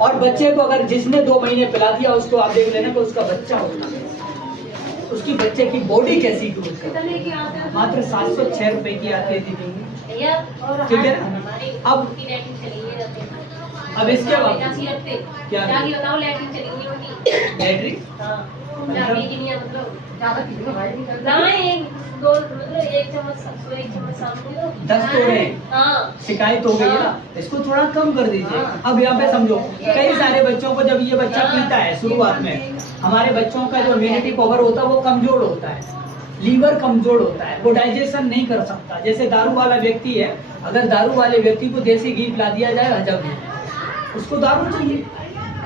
और बच्चे को अगर जिसने 2 महीने पिला दिया उसको आप देख लेना कि उसका बच्चा होता है, उसकी बच्चे की बॉडी कैसी ग्रोथ करती है। मात्र 706 रुपए की आती है दीदी, ठीक है। अब इसके बाद क्या बैटरी दस तोड़े शिकायत हो गई है ना, इसको थोड़ा कम कर दीजिए। अब यहाँ पे समझो कई सारे बच्चों को जब ये बच्चा पीता है शुरुआत में, हमारे बच्चों का जो इम्यूनिटी पावर होता है वो कमजोर होता है, लीवर कमजोर होता है, वो डाइजेशन नहीं कर सकता। जैसे दारू वाला व्यक्ति है, अगर दारू वाले व्यक्ति को देसी घी पिला दिया जाए हजम नहीं, उसको दारू चाहिए,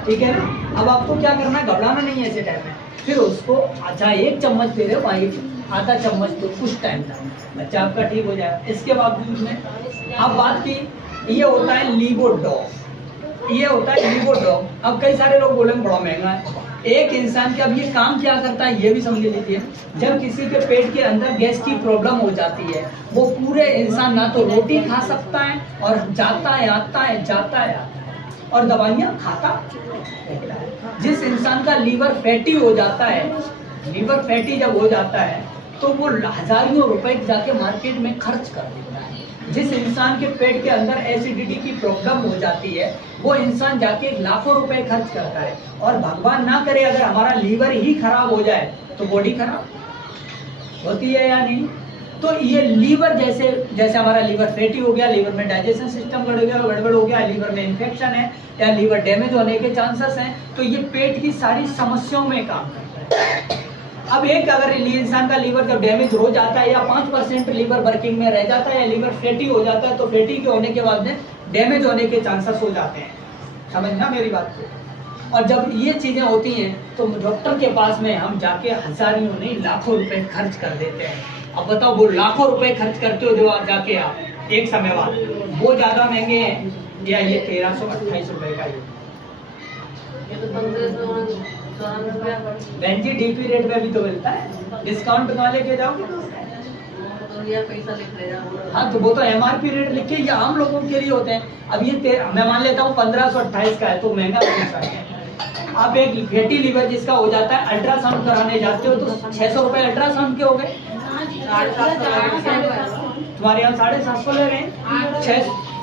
ठीक है ना। अब आपको क्या करना है, घबराना नहीं है ऐसे टाइम में। फिर उसको अच्छा 1 चम्मच दे रहे हो भाई, आधा चम्मच तो कुछ टाइम तक बच्चा आपका ठीक हो जाएगा। इसके बावजूद में अब बात की, ये होता है लीवोडॉग, ये होता है लीवोडॉग। अब कई सारे लोग बोलेंगे बड़ा महंगा है। एक इंसान का अब ये काम क्या करता है ये भी समझ लीजिए। जब किसी के पेट के अंदर गैस की प्रॉब्लम हो जाती है, वो पूरे इंसान ना तो रोटी खा सकता है और जाता है आता है, जाता है आता है, और दवाइयाँ खाता रहता है। जिस इंसान का लीवर फैटी हो जाता है, लीवर फैटी जब हो जाता है तो वो हजारों रुपए जाके मार्केट में खर्च कर देता है। जिस इंसान के पेट के अंदर एसिडिटी की प्रॉब्लम हो जाती है, वो इंसान जाके लाखों रुपए खर्च करता है। और भगवान ना करे अगर हमारा लीवर ही खराब हो जाए तो बॉडी खराब होती है या नहीं। तो ये लीवर जैसे हमारा लीवर फैटी हो गया, लीवर में डाइजेशन सिस्टम गड़बड़ हो गया, लीवर में इन्फेक्शन है या लीवर डैमेज होने के चांसेस हैं, तो ये पेट की सारी समस्याओं में काम करता है। अब एक अगर इंसान का लीवर जब डैमेज हो जाता है या 5% लीवर वर्किंग में रह जाता है या लीवर फैटी हो जाता है, तो फैटी के होने के बाद में डैमेज होने के चांसेस हो जाते हैं। समझना मेरी बात को। और जब ये चीजें होती हैं तो डॉक्टर के पास में हम जाके हजारों नहीं लाखों रुपए खर्च कर देते हैं। अब बताओ वो लाखों रुपए खर्च करते हो जो आप जाके आप एक समय बाद, वो ज्यादा महंगे हैं या ये 1328 रुपए का बहन जी डीपी रेट में भी तो मिलता है, डिस्काउंट कहाँ लेके जाओगे पैसा लिख रहे हैं। हाँ तो वो तो एमआरपी रेट लिख के ये आम लोगों के लिए होते हैं। अब ये मैं मान लेता हूँ 1528 का है तो महंगा है। आप एक फैटी लीवर जिसका हो जाता है अल्ट्रासाउंड कराने जाते हो तो 600 रुपए अल्ट्रासाउंड के हो गए, तुम्हारे यहाँ 750 ले रहे हैं।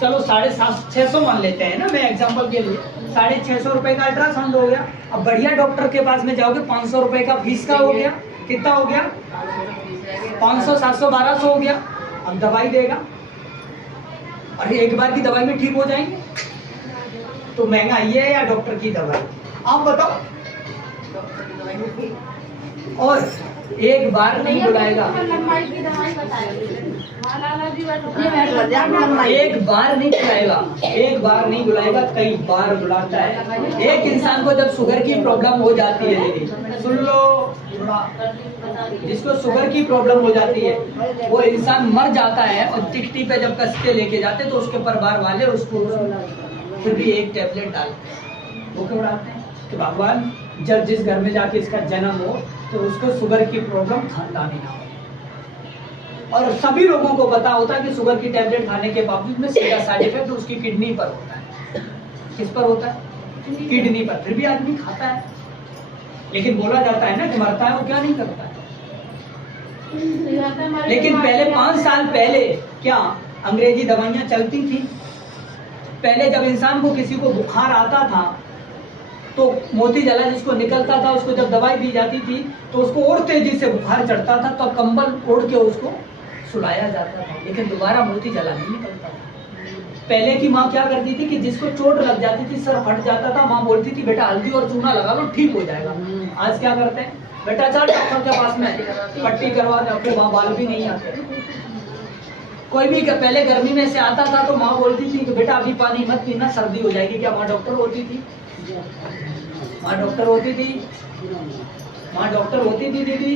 चलो 650 मान लेते हैं ना, मैं एग्जांपल के लिए 650 रुपए का अल्ट्रासाउंड हो गया। अब बढ़िया डॉक्टर के पास में जाओगे 500 रुपए का फीस का हो गया, कितना हो गया 500 700 1200 हो गया। अब दवाई देगा, अरे एक बार की दवाई में ठीक हो जाएंगे, तो महंगा ये है या डॉक्टर की दवाई, आप बताओ। और एक बार नहीं बुलाएगा, एक बार नहीं बुलाएगा, एक बार नहीं बुलाएगा, कई बार बुलाता है। एक इंसान को जब शुगर की प्रॉब्लम हो जाती है, दीदी सुन लो, जिसको शुगर की प्रॉब्लम हो जाती है वो इंसान मर जाता है और टिकटी पे जब कसके लेके जाते तो उसके परिवार वाले उसको फिर भी एक टैबलेट डालते हैं। वो क्यों डालते हैं कि भगवान जब जिस घर में जाके इसका जन्म हो तो उसको शुगर की प्रॉब्लम खानदानी ना हो। और सभी लोगों को पता होता है कि शुगर की टैबलेट खाने के बावजूद में सीधा साइड इफेक्ट उसकी किडनी पर होता है। किस पर होता है? किडनी पर। फिर भी आदमी खाता है, लेकिन बोला जाता है ना कि मरता है वो क्या नहीं करता है। लेकिन पहले 5 साल पहले क्या अंग्रेजी दवाइयां चलती थी? पहले जब इंसान को किसी को बुखार आता था तो मोती जला जिसको निकलता था उसको जब दवाई दी जाती थी तो उसको और तेजी से बुखार चढ़ता था, तो कंबल ओढ़ के उसको सुलाया जाता था, लेकिन दोबारा मोती जला नहीं निकलता था। पहले की माँ क्या करती थी कि जिसको चोट लग जाती थी, सर फट जाता था, माँ बोलती थी बेटा हल्दी और चूना लगा लो ठीक हो जाएगा। आज क्या करते हैं, बेटा चल डॉक्टर के पास में पट्टी करवा दे, अपने वहाँ बाल भी नहीं आते। कोई भी पहले गर्मी में से आता था तो माँ बोलती थी कि बेटा अभी पानी मत पीना सर्दी हो जाएगी। क्या माँ डॉक्टर होती थी? माँ डॉक्टर होती थी, माँ डॉक्टर होती थी दीदी।